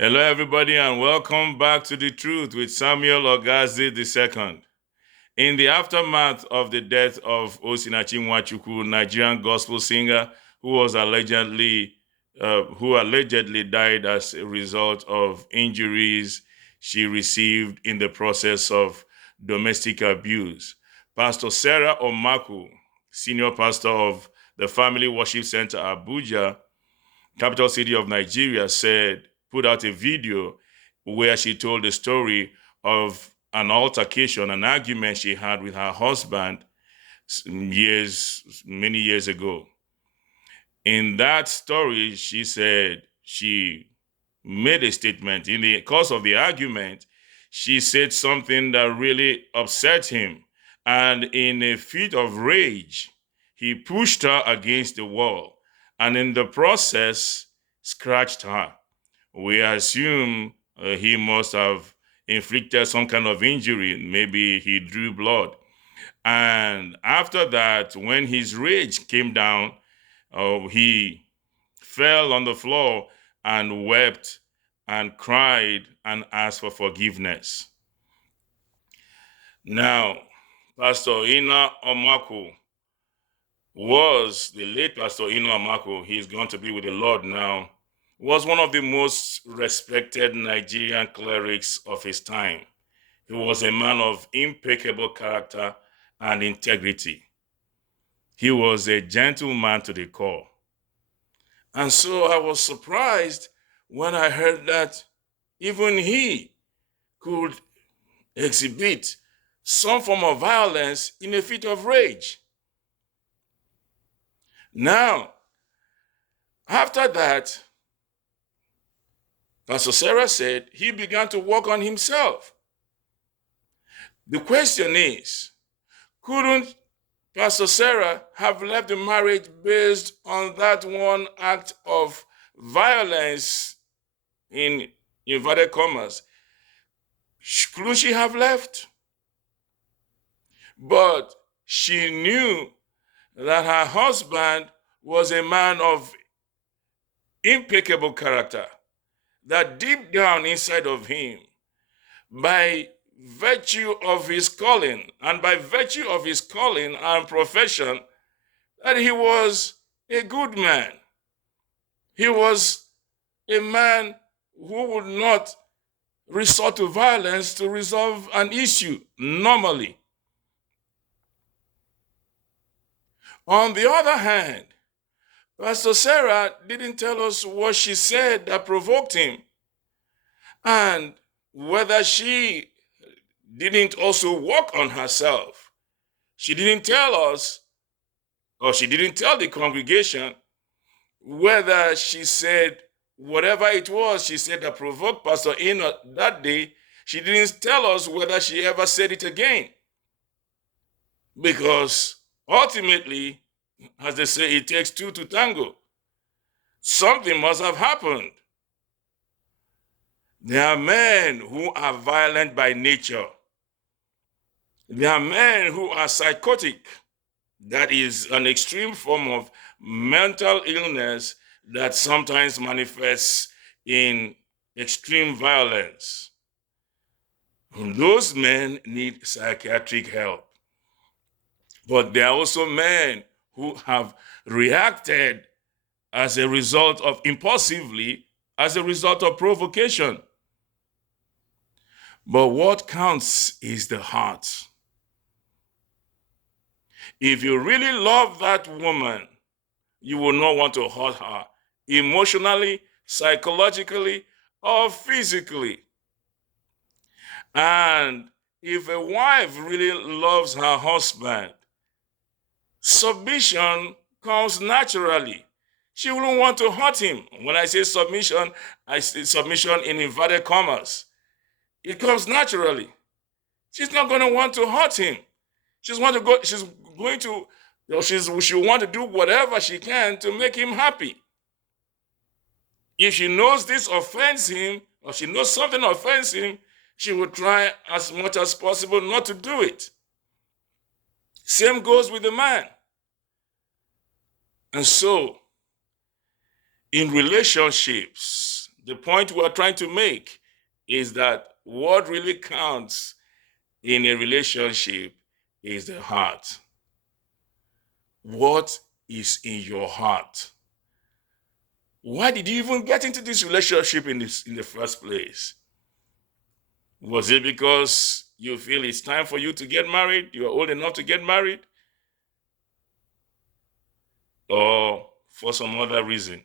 Hello, everybody, and welcome back to The Truth with Samuel Ogazi II. In the aftermath of the death of Osinachi Nwachukwu, Nigerian gospel singer who allegedly died as a result of injuries she received in the process of domestic abuse, Pastor Sarah Omaku, senior pastor of the Family Worship Center, Abuja, capital city of Nigeria, put out a video where she told the story of an altercation, an argument she had with her husband many years ago. In that story, she said she made a statement. In the course of the argument, she said something that really upset him. And in a fit of rage, he pushed her against the wall and in the process scratched her. We assume he must have inflicted some kind of injury. Maybe he drew blood. And after that, when his rage came down, he fell on the floor and wept and cried and asked for forgiveness. Now, Pastor Ina Omako the late Pastor Ina Omako, he's going to be with the Lord now, was one of the most respected Nigerian clerics of his time. He was a man of impeccable character and integrity. He was a gentleman to the core. And so I was surprised when I heard that even he could exhibit some form of violence in a fit of rage. Now, after that, Pastor Sarah said he began to work on himself. The question is, couldn't Pastor Sarah have left the marriage based on that one act of violence in inverted commas? Could she have left? But she knew that her husband was a man of impeccable character, that deep down inside of him, by virtue of his calling and profession, that he was a good man. He was a man who would not resort to violence to resolve an issue normally. On the other hand, Pastor Sarah didn't tell us what she said that provoked him, and whether she didn't also work on herself. She didn't tell us, or she didn't tell the congregation, whether she said whatever it was she said that provoked Pastor Enoch that day. She didn't tell us whether she ever said it again. Because ultimately, as they say, it takes two to tango. Something must have happened. There are men who are violent by nature. There are men who are psychotic. That is an extreme form of mental illness that sometimes manifests in extreme violence. And those men need psychiatric help. But there are also men who have reacted as a result of impulsively, as a result of provocation. But what counts is the heart. If you really love that woman, you will not want to hurt her emotionally, psychologically, or physically. And if a wife really loves her husband, submission comes naturally. She wouldn't want to hurt him. When I say submission, I say submission in inverted commas. It comes naturally. She's not going to want to hurt him. She will want to do whatever she can to make him happy. If she knows this offends him, or she knows something offends him, she will try as much as possible not to do it. Same goes with the man. And so, in relationships, the point we're trying to make is that what really counts in a relationship is the heart. What is in your heart? Why did you even get into this relationship in the first place? Was it because you feel it's time for you to get married? You're old enough to get married? Or for some other reason?